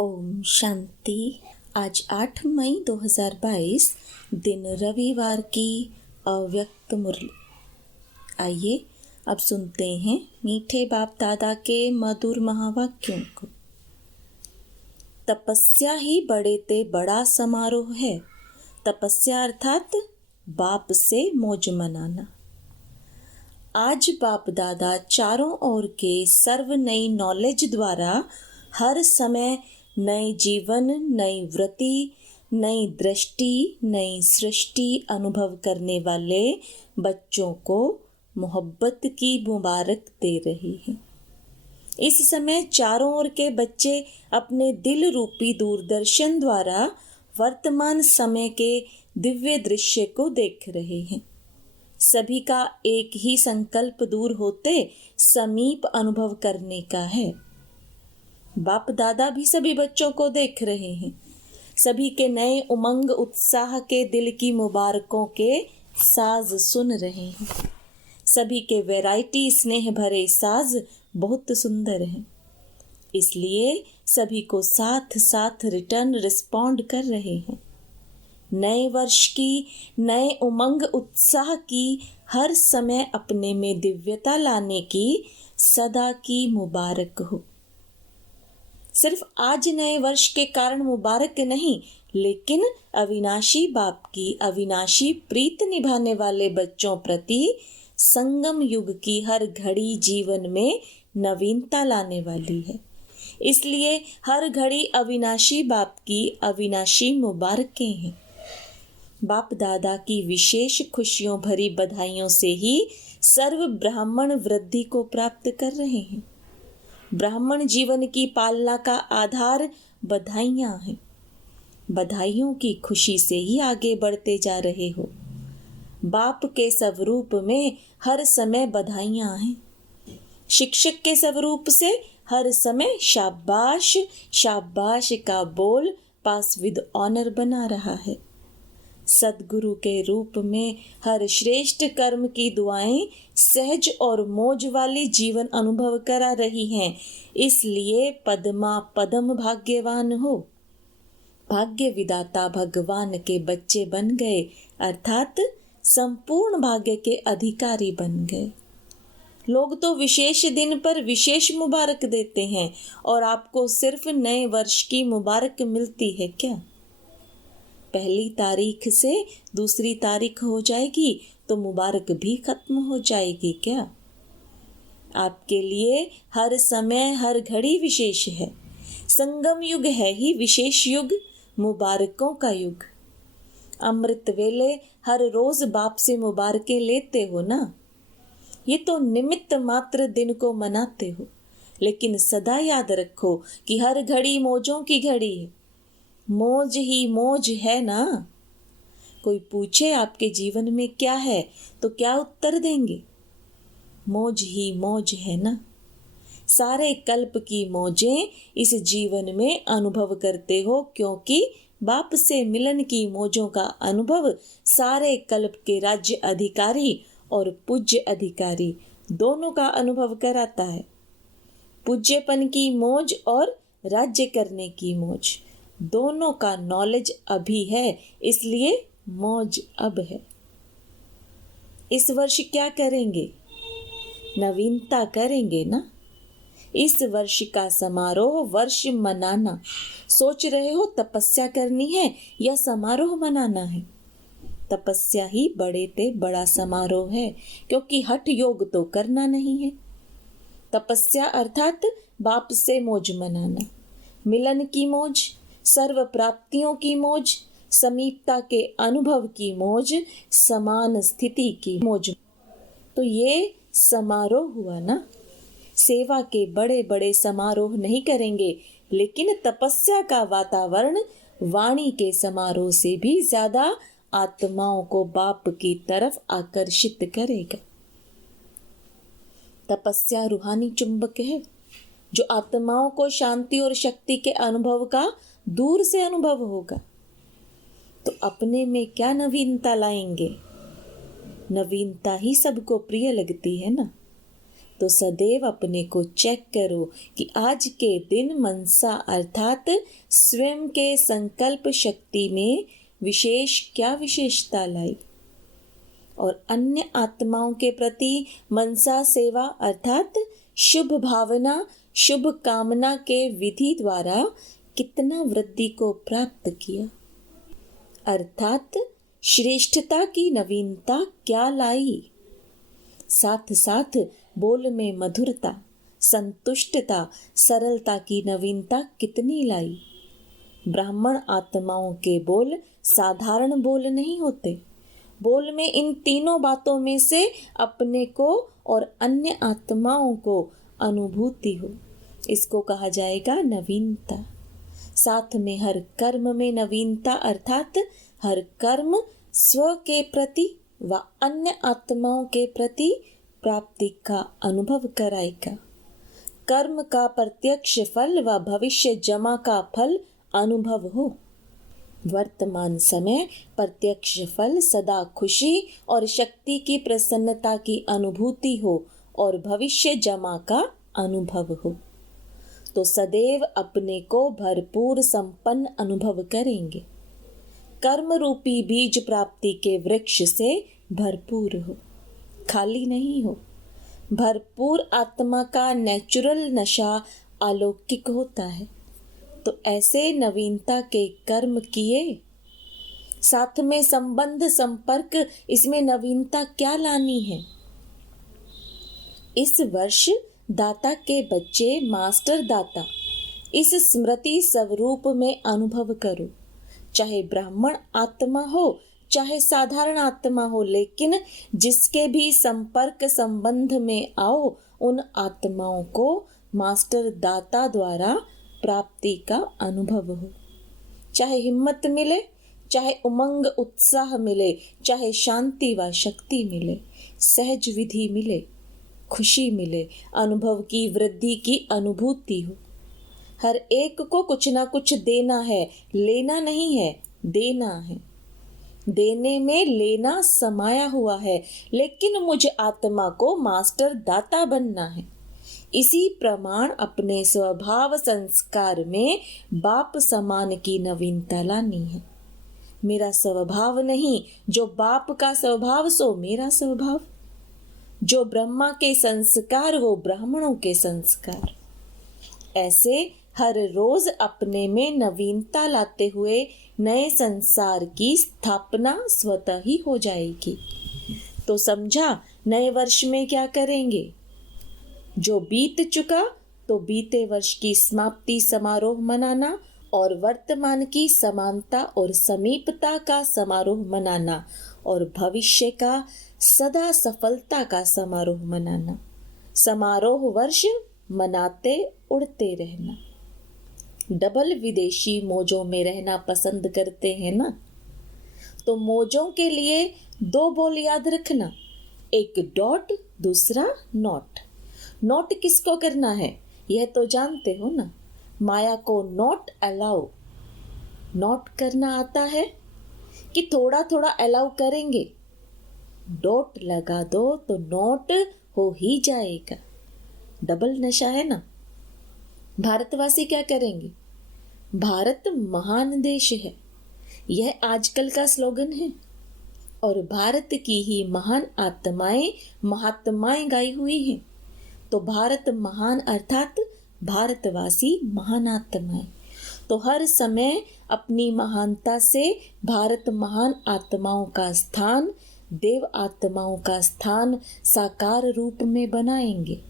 ओम शांति। आज 8 मई 2022 दिन रविवार की अव्यक्त मुरली। आइए अब सुनते हैं मीठे बाप दादा के मधुर महावाक्यों को। तपस्या ही बड़े ते बड़ा समारोह है। तपस्या अर्थात बाप से मौज मनाना। आज बाप दादा चारों ओर के सर्व नई नॉलेज द्वारा हर समय नए जीवन, नई वृत्ति, नई दृष्टि, नई सृष्टि अनुभव करने वाले बच्चों को मोहब्बत की मुबारक दे रही हैं। इस समय चारों ओर के बच्चे अपने दिल रूपी दूरदर्शन द्वारा वर्तमान समय के दिव्य दृश्य को देख रहे हैं। सभी का एक ही संकल्प दूर होते समीप अनुभव करने का है। बाप दादा भी सभी बच्चों को देख रहे हैं। सभी के नए उमंग उत्साह के दिल की मुबारकों के साज सुन रहे हैं। सभी के वैरायटी स्नेह भरे साज बहुत सुंदर हैं। इसलिए सभी को साथ साथ रिटर्न रिस्पॉन्ड कर रहे हैं। नए वर्ष की नए उमंग उत्साह की हर समय अपने में दिव्यता लाने की सदा की मुबारक हो। सिर्फ आज नए वर्ष के कारण मुबारक नहीं, लेकिन अविनाशी बाप की अविनाशी प्रीत निभाने वाले बच्चों प्रति संगम युग की हर घड़ी जीवन में नवीनता लाने वाली है। इसलिए हर घड़ी अविनाशी बाप की अविनाशी मुबारकें हैं। बाप दादा की विशेष खुशियों भरी बधाइयों से ही सर्व ब्राह्मण वृद्धि को प्राप्त कर रहे हैं। ब्राह्मण जीवन की पालना का आधार बधाइयाँ हैं। बधाइयों की खुशी से ही आगे बढ़ते जा रहे हो। बाप के स्वरूप में हर समय बधाइयाँ हैं। शिक्षक के स्वरूप से हर समय शाबाश शाबाश का बोल पास विद ऑनर बना रहा है। सदगुरु के रूप में हर श्रेष्ठ कर्म की दुआएं सहज और मौज वाली जीवन अनुभव करा रही हैं। इसलिए पद्मा पदम भाग्यवान हो। भाग्य विदाता भगवान के बच्चे बन गए, अर्थात संपूर्ण भाग्य के अधिकारी बन गए। लोग तो विशेष दिन पर विशेष मुबारक देते हैं और आपको सिर्फ नए वर्ष की मुबारक मिलती है क्या? पहली तारीख से दूसरी तारीख हो जाएगी तो मुबारक भी खत्म हो जाएगी क्या? आपके लिए हर समय हर घड़ी विशेष है। संगम युग है ही विशेष युग, मुबारकों का युग। अमृत वेले हर रोज बाप से मुबारकें लेते हो ना। ये तो निमित्त मात्र दिन को मनाते हो, लेकिन सदा याद रखो कि हर घड़ी मौजों की घड़ी है। मौज ही मौज है ना। कोई पूछे आपके जीवन में क्या है तो क्या उत्तर देंगे? मौज ही मौज है ना। सारे कल्प की मौजें इस जीवन में अनुभव करते हो, क्योंकि बाप से मिलन की मौजों का अनुभव सारे कल्प के राज्य अधिकारी और पूज्य अधिकारी दोनों का अनुभव कराता है। पूज्यपन की मौज और राज्य करने की मौज दोनों का नॉलेज अभी है, इसलिए मौज अब है। इस वर्ष क्या करेंगे? नवीनता करेंगे ना। इस वर्ष का समारोह वर्ष मनाना। सोच रहे हो तपस्या करनी है या समारोह मनाना है? तपस्या ही बड़े ते बड़ा समारोह है, क्योंकि हठ योग तो करना नहीं है। तपस्या अर्थात बाप से मौज मनाना, मिलन की मौज, सर्व प्राप्तियों की मौज, समीपता के अनुभव की मौज, समान स्थिति की मौज। तो ये समारोह हुआ ना। सेवा के बड़े बड़े समारोह नहीं करेंगे, लेकिन तपस्या का वातावरण वाणी के समारोह से भी ज्यादा आत्माओं को बाप की तरफ आकर्षित करेगा। तपस्या रूहानी चुंबक है जो आत्माओं को शांति और शक्ति के अनुभव का दूर से अनुभव होगा। तो अपने में क्या नवीनता लाएंगे? नवीनता ही सबको प्रिय लगती है ना। तो सदैव अपने को चेक करो कि आज के दिन मनसा अर्थात स्वयं के संकल्प शक्ति में विशेष क्या विशेषता लाई और अन्य आत्माओं के प्रति मनसा सेवा अर्थात शुभ भावना शुभ कामना के विधि द्वारा कितना वृद्धि को प्राप्त किया, अर्थात श्रेष्ठता की नवीनता क्या लाई। साथ साथ बोल में मधुरता संतुष्टता सरलता की नवीनता कितनी लाई। ब्राह्मण आत्माओं के बोल साधारण बोल नहीं होते। बोल में इन तीनों बातों में से अपने को और अन्य आत्माओं को अनुभूति हो, इसको कहा जाएगा नवीनता। साथ में हर कर्म में नवीनता अर्थात हर कर्म स्व के प्रति व अन्य आत्माओं के प्रति प्राप्ति का अनुभव कराएगा। कर्म का प्रत्यक्ष फल व भविष्य जमा का फल अनुभव हो। वर्तमान समय प्रत्यक्ष फल सदा खुशी और शक्ति की प्रसन्नता की अनुभूति हो और भविष्य जमा का अनुभव हो, तो सदैव अपने को भरपूर संपन्न अनुभव करेंगे। कर्म रूपी बीज प्राप्ति के वृक्ष से भरपूर हो, खाली नहीं हो। भरपूर आत्मा का नेचुरल नशा अलौकिक होता है, तो ऐसे नवीनता के कर्म किए। साथ में संबंध संपर्क, इसमें नवीनता क्या लानी है। इस वर्ष दाता के बच्चे मास्टर दाता इस स्मृति स्वरूप में अनुभव करो। चाहे ब्राह्मण आत्मा हो चाहे साधारण आत्मा हो, लेकिन जिसके भी संपर्क संबंध में आओ उन आत्माओं को मास्टर दाता द्वारा प्राप्ति का अनुभव हो। चाहे हिम्मत मिले, चाहे उमंग उत्साह मिले, चाहे शांति व शक्ति मिले, सहज विधि मिले, खुशी मिले, अनुभव की वृद्धि की अनुभूति हो। हर एक को कुछ ना कुछ देना है, लेना नहीं है, देना है। देने में लेना समाया हुआ है, लेकिन मुझ आत्मा को मास्टर दाता बनना है। इसी प्रमाण अपने स्वभाव संस्कार में बाप समान की नवीनता लानी है। मेरा स्वभाव नहीं, जो बाप का स्वभाव सो मेरा स्वभाव। जो ब्रह्मा के संस्कार वो ब्राह्मणों के संस्कार। ऐसे हर रोज अपने में नवीनता लाते हुए नए संसार की स्थापना स्वतः ही हो जाएगी। तो समझा, नए वर्ष में क्या करेंगे। जो बीत चुका तो बीते वर्ष की समाप्ति समारोह मनाना और वर्तमान की समानता और समीपता का समारोह मनाना और भविष्य का सदा सफलता का समारोह मनाना। समारोह वर्ष मनाते उड़ते रहना। डबल विदेशी मौजों में रहना पसंद करते हैं ना, तो मौजों के लिए दो बोल याद रखना, एक डॉट दूसरा नॉट। नोट किसको करना है यह तो जानते हो ना, माया को नॉट अलाउ। नोट करना आता है कि थोड़ा थोड़ा अलाउ करेंगे। डॉट लगा दो तो नोट हो ही जाएगा। डबल नशा है ना। भारतवासी क्या करेंगे, भारत महान देश है, यह आजकल का स्लोगन है और भारत की ही महान आत्माएं महात्माएं गाई हुई हैं। तो भारत महान अर्थात भारतवासी महान आत्माएं। तो हर समय अपनी महानता से भारत महान आत्माओं का स्थान, देव आत्माओं का स्थान साकार रूप में बनाएंगे।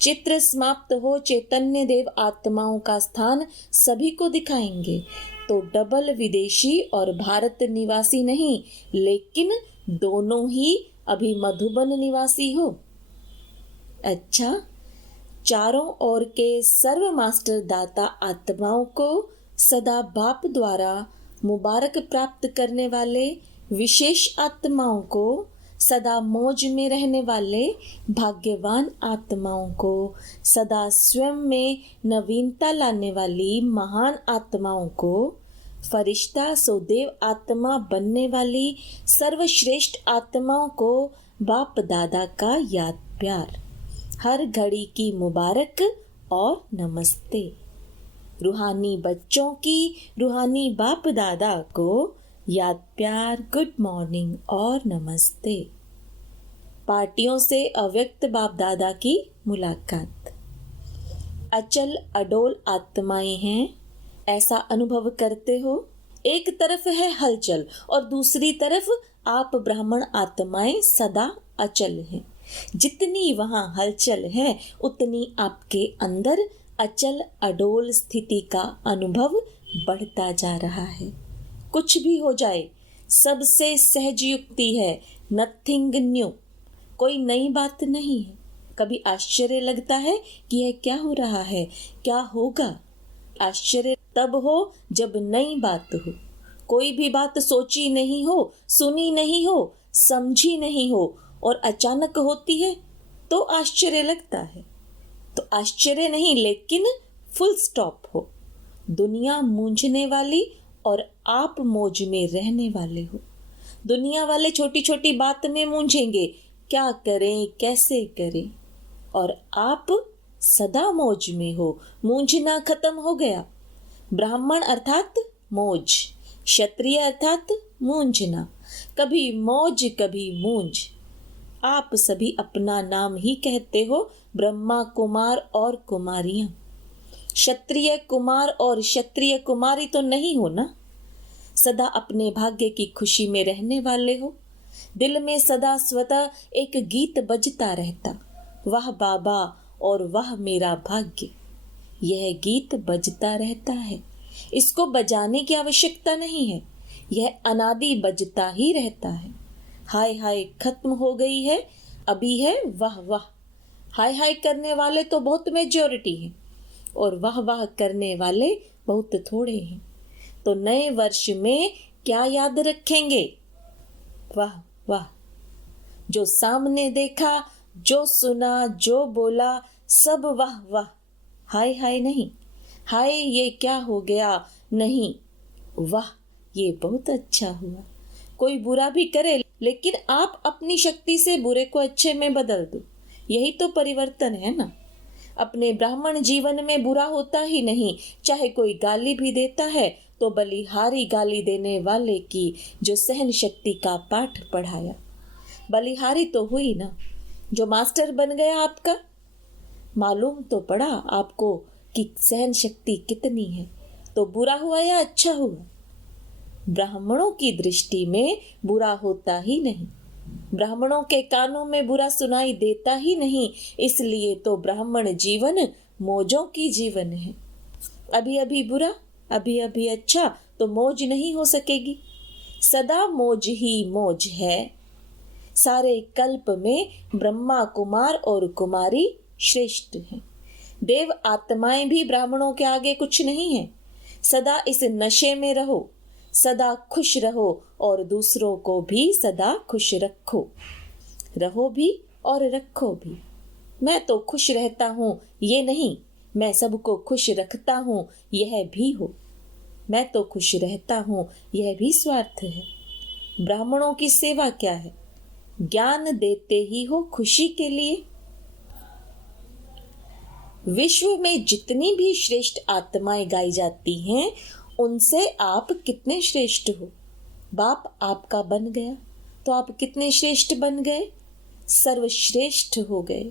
चित्र समाप्त हो चैतन्य देव आत्माओं का स्थान सभी को दिखाएंगे। तो डबल विदेशी और भारत निवासी नहीं, लेकिन दोनों ही अभी मधुबन निवासी हो। अच्छा, चारों ओर के सर्व मास्टर दाता आत्माओं को सदा बाप द्वारा मुबारक प्राप्त करने वाले विशेष आत्माओं को, सदा मौज में रहने वाले भाग्यवान आत्माओं को, सदा स्वयं में नवीनता लाने वाली महान आत्माओं को, फरिश्ता सोदेव आत्मा बनने वाली सर्वश्रेष्ठ आत्माओं को बाप दादा का याद प्यार। हर घड़ी की मुबारक और नमस्ते। रूहानी बच्चों की रूहानी बाप दादा को याद प्यार, गुड मॉर्निंग और नमस्ते। पार्टियों से अव्यक्त बाप दादा की मुलाकात। अचल अडोल आत्माएं हैं, ऐसा अनुभव करते हो। एक तरफ है हलचल और दूसरी तरफ आप ब्राह्मण आत्माएं सदा अचल हैं। जितनी वहां हलचल है उतनी आपके अंदर अचल अडोल स्थिति का अनुभव बढ़ता जा रहा है। कुछ भी हो जाए, सबसे सहज युक्ति है, नथिंग न्यू, कोई नई बात नहीं है। कभी आश्चर्य लगता है कि यह क्या हो रहा है, क्या होगा। आश्चर्य तब हो जब नई बात हो, कोई भी बात सोची नहीं हो, सुनी नहीं हो, समझी नहीं हो और अचानक होती है तो आश्चर्य लगता है। तो आश्चर्य नहीं, लेकिन फुल स्टॉप हो। दुनिया मूंझने वाली और आप मौज में रहने वाले हो। दुनिया वाले छोटी छोटी बात में मूंझेंगे, क्या करें कैसे करें, और आप सदा मौज में हो। मूंझना खत्म हो गया। ब्राह्मण अर्थात मौज, क्षत्रिय अर्थात मूंझना। कभी मौज कभी मूंझ। आप सभी अपना नाम ही कहते हो ब्रह्मा कुमार और कुमारियां। क्षत्रिय कुमार और क्षत्रिय कुमारी तो नहीं हो ना। सदा अपने भाग्य की खुशी में रहने वाले हो। दिल में सदा स्वतः एक गीत बजता रहता, वाह बाबा और वाह मेरा भाग्य। यह गीत बजता रहता है, इसको बजाने की आवश्यकता नहीं है, यह अनादि बजता ही रहता है। हाय हाय खत्म हो गई है, अभी है वाह वाह। हाय हाय करने वाले तो बहुत मेजॉरिटी है और वाह वाह करने वाले बहुत थोड़े हैं। तो नए वर्ष में क्या याद रखेंगे? वाह वाह। जो सामने देखा, जो सुना, जो बोला, सब वाह वाह। हाय हाय नहीं, हाय ये क्या हो गया नहीं, वाह ये बहुत अच्छा हुआ। कोई बुरा भी करे लेकिन आप अपनी शक्ति से बुरे को अच्छे में बदल दो। यही तो परिवर्तन है ना। अपने ब्राह्मण जीवन में बुरा होता ही नहीं। चाहे कोई गाली भी देता है तो बलिहारी गाली देने वाले की जो सहन शक्ति का पाठ पढ़ाया। बलिहारी तो हुई ना, जो मास्टर बन गया आपका। मालूम तो पड़ा आपको कि सहन शक्ति कितनी है। तो बुरा हुआ या अच्छा हुआ? ब्राह्मणों की दृष्टि में बुरा होता ही नहीं। ब्राह्मणों के कानों में बुरा सुनाई देता ही नहीं। इसलिए तो ब्राह्मण जीवन मौजों की जीवन है। अभी अभी बुरा, अभी अभी अच्छा, तो मौज नहीं हो सकेगी। सदा मौज ही मौज है। सारे कल्प में ब्रह्मा कुमार और कुमारी श्रेष्ठ हैं। देव आत्माएं भी ब्राह्मणों के आगे कुछ नहीं है। सदा इस नशे में रहो, सदा खुश रहो और दूसरों को भी सदा खुश रखो। रहो भी और रखो भी। मैं तो खुश रहता हूँ ये नहीं, मैं सबको खुश रखता हूँ यह भी हो। मैं तो खुश रहता हूँ यह भी स्वार्थ है। ब्राह्मणों की सेवा क्या है? ज्ञान देते ही हो खुशी के लिए। विश्व में जितनी भी श्रेष्ठ आत्माएं गाई जाती हैं उनसे आप कितने श्रेष्ठ हो। बाप आपका बन गया तो आप कितने श्रेष्ठ बन गए? सर्वश्रेष्ठ हो गए।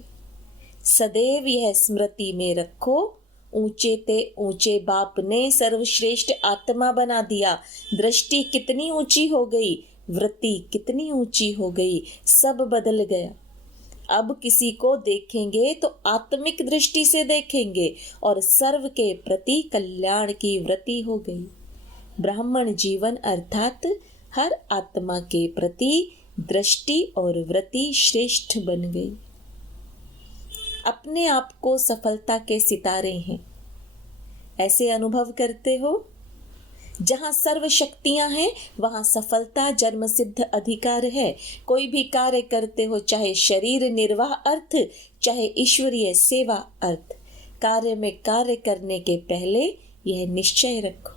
सदैव यह स्मृति में रखो, ऊंचे ते ऊंचे बाप ने सर्वश्रेष्ठ आत्मा बना दिया। दृष्टि कितनी ऊंची हो गई, वृत्ति कितनी ऊंची हो गई, सब बदल गया। अब किसी को देखेंगे तो आत्मिक दृष्टि से देखेंगे और सर्व के प्रति कल्याण की वृत्ति हो गई। ब्राह्मण जीवन अर्थात हर आत्मा के प्रति दृष्टि और वृत्ति श्रेष्ठ बन गई। अपने आप को सफलता के सितारे हैं, ऐसे अनुभव करते हो। जहाँ सर्व शक्तियां हैं वहाँ सफलता जन्म सिद्ध अधिकार है। कोई भी कार्य करते हो, चाहे शरीर निर्वाह अर्थ, चाहे ईश्वरीय सेवा अर्थ, कार्य में कार्य करने के पहले यह निश्चय रखो।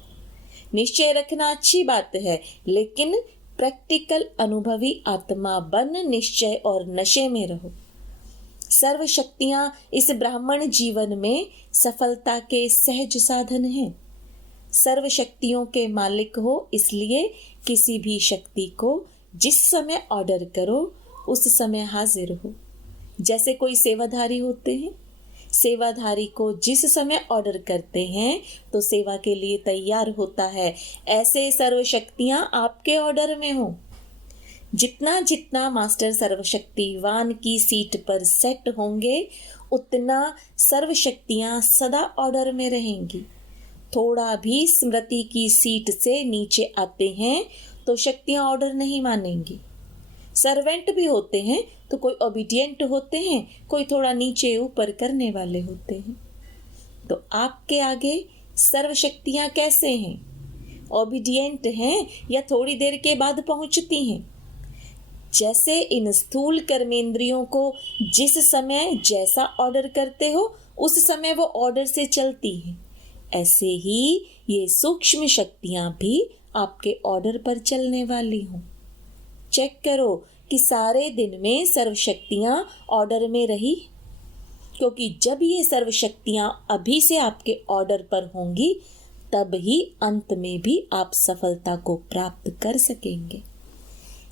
निश्चय रखना अच्छी बात है, लेकिन प्रैक्टिकल अनुभवी आत्मा बन निश्चय और नशे में रहो। सर्व शक्तियां इस ब्राह्मण जीवन में सफलता के सहज साधन हैं। सर्व शक्तियों के मालिक हो, इसलिए किसी भी शक्ति को जिस समय ऑर्डर करो उस समय हाजिर हो। जैसे कोई सेवाधारी होते हैं, सेवाधारी को जिस समय ऑर्डर करते हैं तो सेवा के लिए तैयार होता है। ऐसे सर्व शक्तियां आपके ऑर्डर में हो। जितना जितना मास्टर सर्वशक्तिवान की सीट पर सेट होंगे उतना सर्व शक्तियां सदा ऑर्डर में रहेंगी। थोड़ा भी स्मृति की सीट से नीचे आते हैं तो शक्तियां ऑर्डर नहीं मानेंगी। सर्वेंट भी होते हैं तो कोई ओबीडियंट होते हैं, कोई थोड़ा नीचे ऊपर करने वाले होते हैं। तो आपके आगे सर्व शक्तियां कैसे हैं? ओबीडियंट हैं या थोड़ी देर के बाद पहुंचती हैं? जैसे इन स्थूल कर्मेंद्रियों को जिस समय जैसा ऑर्डर करते हो उस समय वो ऑर्डर से चलती हैं, ऐसे ही ये सूक्ष्म शक्तियां भी आपके ऑर्डर पर चलने वाली हों। चेक करो कि सारे दिन में सर्व शक्तियां ऑर्डर में रही, क्योंकि जब ये सर्व शक्तियां अभी से आपके ऑर्डर पर होंगी तब ही अंत में भी आप सफलता को प्राप्त कर सकेंगे।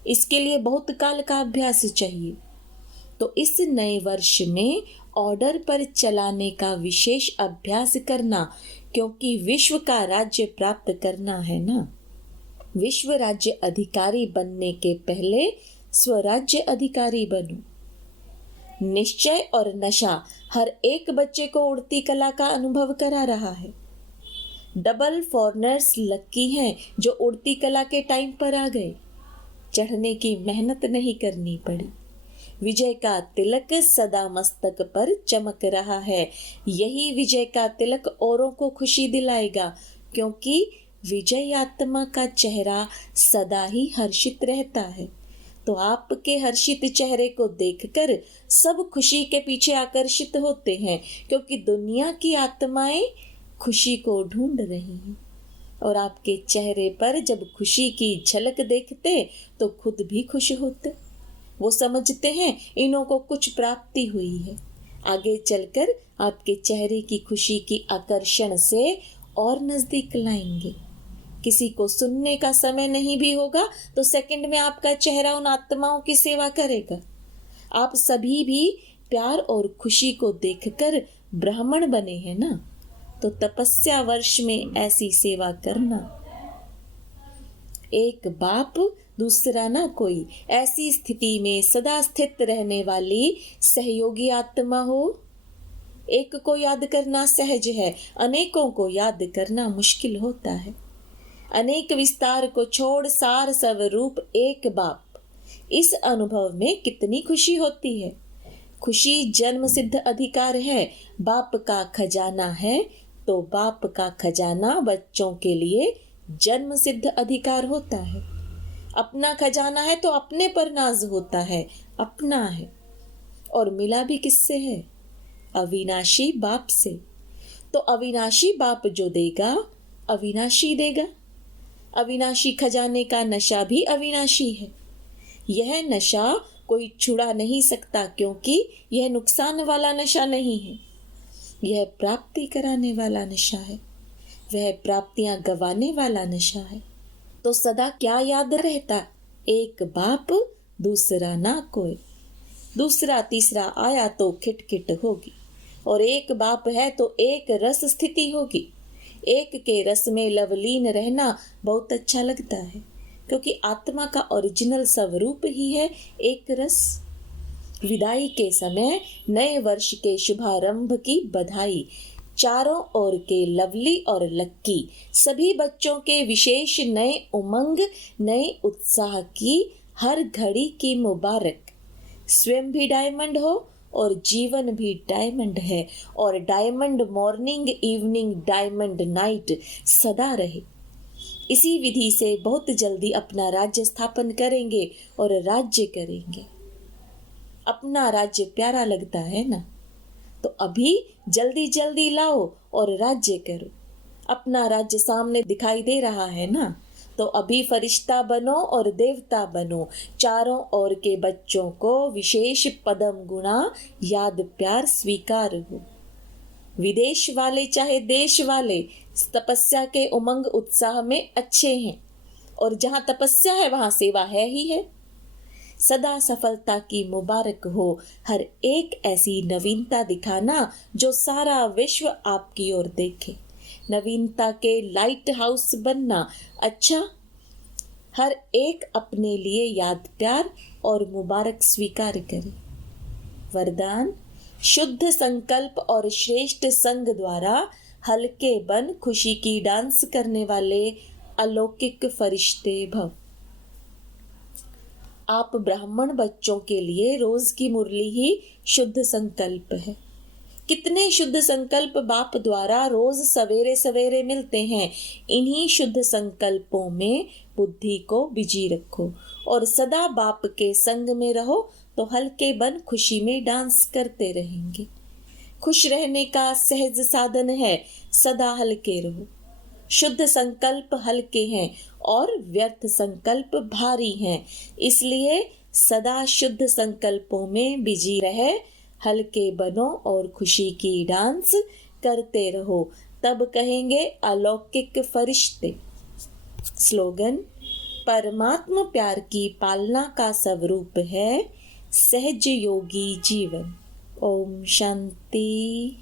इसके लिए बहुत काल का अभ्यास चाहिए। तो इस नए वर्ष में ऑर्डर पर चलाने का विशेष अभ्यास करना, क्योंकि विश्व का राज्य प्राप्त करना है ना। विश्व राज्य अधिकारी बनने के पहले स्वराज्य अधिकारी बनो। निश्चय और नशा हर एक बच्चे को उड़ती कला का अनुभव करा रहा है। डबल फॉरनर्स लकी हैं जो उड़ती कला के टाइम पर आ गए। चढ़ने की मेहनत नहीं करनी पड़ी। विजय का तिलक सदा मस्तक पर चमक रहा है। यही विजय का तिलक औरों को खुशी दिलाएगा, क्योंकि विजय आत्मा का चेहरा सदा ही हर्षित रहता है। तो आपके हर्षित चेहरे को देखकर सब खुशी के पीछे आकर्षित होते हैं, क्योंकि दुनिया की आत्माएं खुशी को ढूंढ रही हैं। और आपके चेहरे पर जब खुशी की झलक देखते तो खुद भी खुश होते। वो समझते हैं इन्हों को कुछ प्राप्ति हुई है। आगे चलकर आपके चेहरे की खुशी की आकर्षण से और नजदीक लाएंगे। किसी को सुनने का समय नहीं भी होगा तो सेकंड में आपका चेहरा उन आत्माओं की सेवा करेगा। आप सभी भी प्यार और खुशी को देखकर ब्राह्मण बने हैं ना, तो तपस्या वर्ष में ऐसी सेवा करना। एक बाप दूसरा ना कोई, ऐसी स्थिति में सदा स्थित रहने वाली सहयोगी आत्मा हो। एक को याद करना सहज है, अनेकों को याद करना मुश्किल होता है। अनेक विस्तार को छोड़ सार स्वरूप एक बाप, इस अनुभव में कितनी खुशी होती है। खुशी जन्म सिद्ध अधिकार है। बाप का खजाना है तो बाप का खजाना बच्चों के लिए जन्म सिद्ध अधिकार होता है। अपना खजाना है तो अपने पर नाज होता है, अपना है। और मिला भी किससे है? अविनाशी बाप से। तो अविनाशी बाप जो देगा अविनाशी देगा। अविनाशी खजाने का नशा भी अविनाशी है। यह नशा कोई छुड़ा नहीं सकता, क्योंकि यह नुकसान वाला नशा नहीं है। यह प्राप्ति कराने वाला नशा है। वह प्राप्तियां गवाने वाला नशा है। तो सदा क्या याद रहता? एक बाप दूसरा ना कोई। दूसरा तीसरा आया तो खिटखिट होगी। और एक बाप है तो एक रस स्थिति होगी। एक के रस में लवलीन रहना बहुत अच्छा लगता है, क्योंकि आत्मा का ओरिजिनल स्वरूप ही है एक रस। विदाई के समय नए वर्ष के शुभारंभ की बधाई। चारों ओर के लवली और लक्की सभी बच्चों के विशेष नए उमंग, नए उत्साह की हर घड़ी की मुबारक। स्वयं भी डायमंड हो और जीवन भी डायमंड है, और diamond morning evening diamond night सदा रहे। इसी विधि से बहुत जल्दी अपना राज्य स्थापन करेंगे और राज्य करेंगे। अपना राज्य प्यारा लगता है ना, तो अभी जल्दी जल्दी लाओ और राज्य करो। अपना राज्य सामने दिखाई दे रहा है ना, तो अभी फरिश्ता बनो और देवता बनो, चारों ओर के बच्चों को विशेष पदम गुणा याद प्यार स्वीकार हो। विदेश वाले चाहे देश वाले तपस्या के उमंग उत्साह में अच्छे हैं, और जहाँ तपस्या है वहाँ सेवा है ही है। सदा सफलता की मुबारक हो, हर एक ऐसी नवीनता दिखाना जो सारा विश्व आपकी ओर देखे। नवीनता के लाइट हाउस बनना। अच्छा, हर एक अपने लिए याद प्यार और मुबारक स्वीकार करे। वरदान, शुद्ध संकल्प और श्रेष्ठ संग द्वारा हल्के बन खुशी की डांस करने वाले अलौकिक फरिश्ते भव। आप ब्राह्मण बच्चों के लिए रोज की मुरली ही शुद्ध संकल्प है। कितने शुद्ध संकल्प बाप द्वारा रोज सवेरे सवेरे मिलते हैं। इन्हीं शुद्ध संकल्पों में बुद्धि को बिजी रखो और सदा बाप के संग में रहो, तो हल्के बन खुशी में डांस करते रहेंगे। खुश रहने का सहज साधन है, सदा हल्के रहो। शुद्ध संकल्प हल्के हैं और व्यर्थ संकल्प भारी हैं, इसलिए सदा शुद्ध संकल्पों में बिजी रहे, हल्के बनो और खुशी की डांस करते रहो, तब कहेंगे अलौकिक फरिश्ते। स्लोगन, परमात्मा प्यार की पालना का स्वरूप है सहज योगी जीवन। ओम शांति।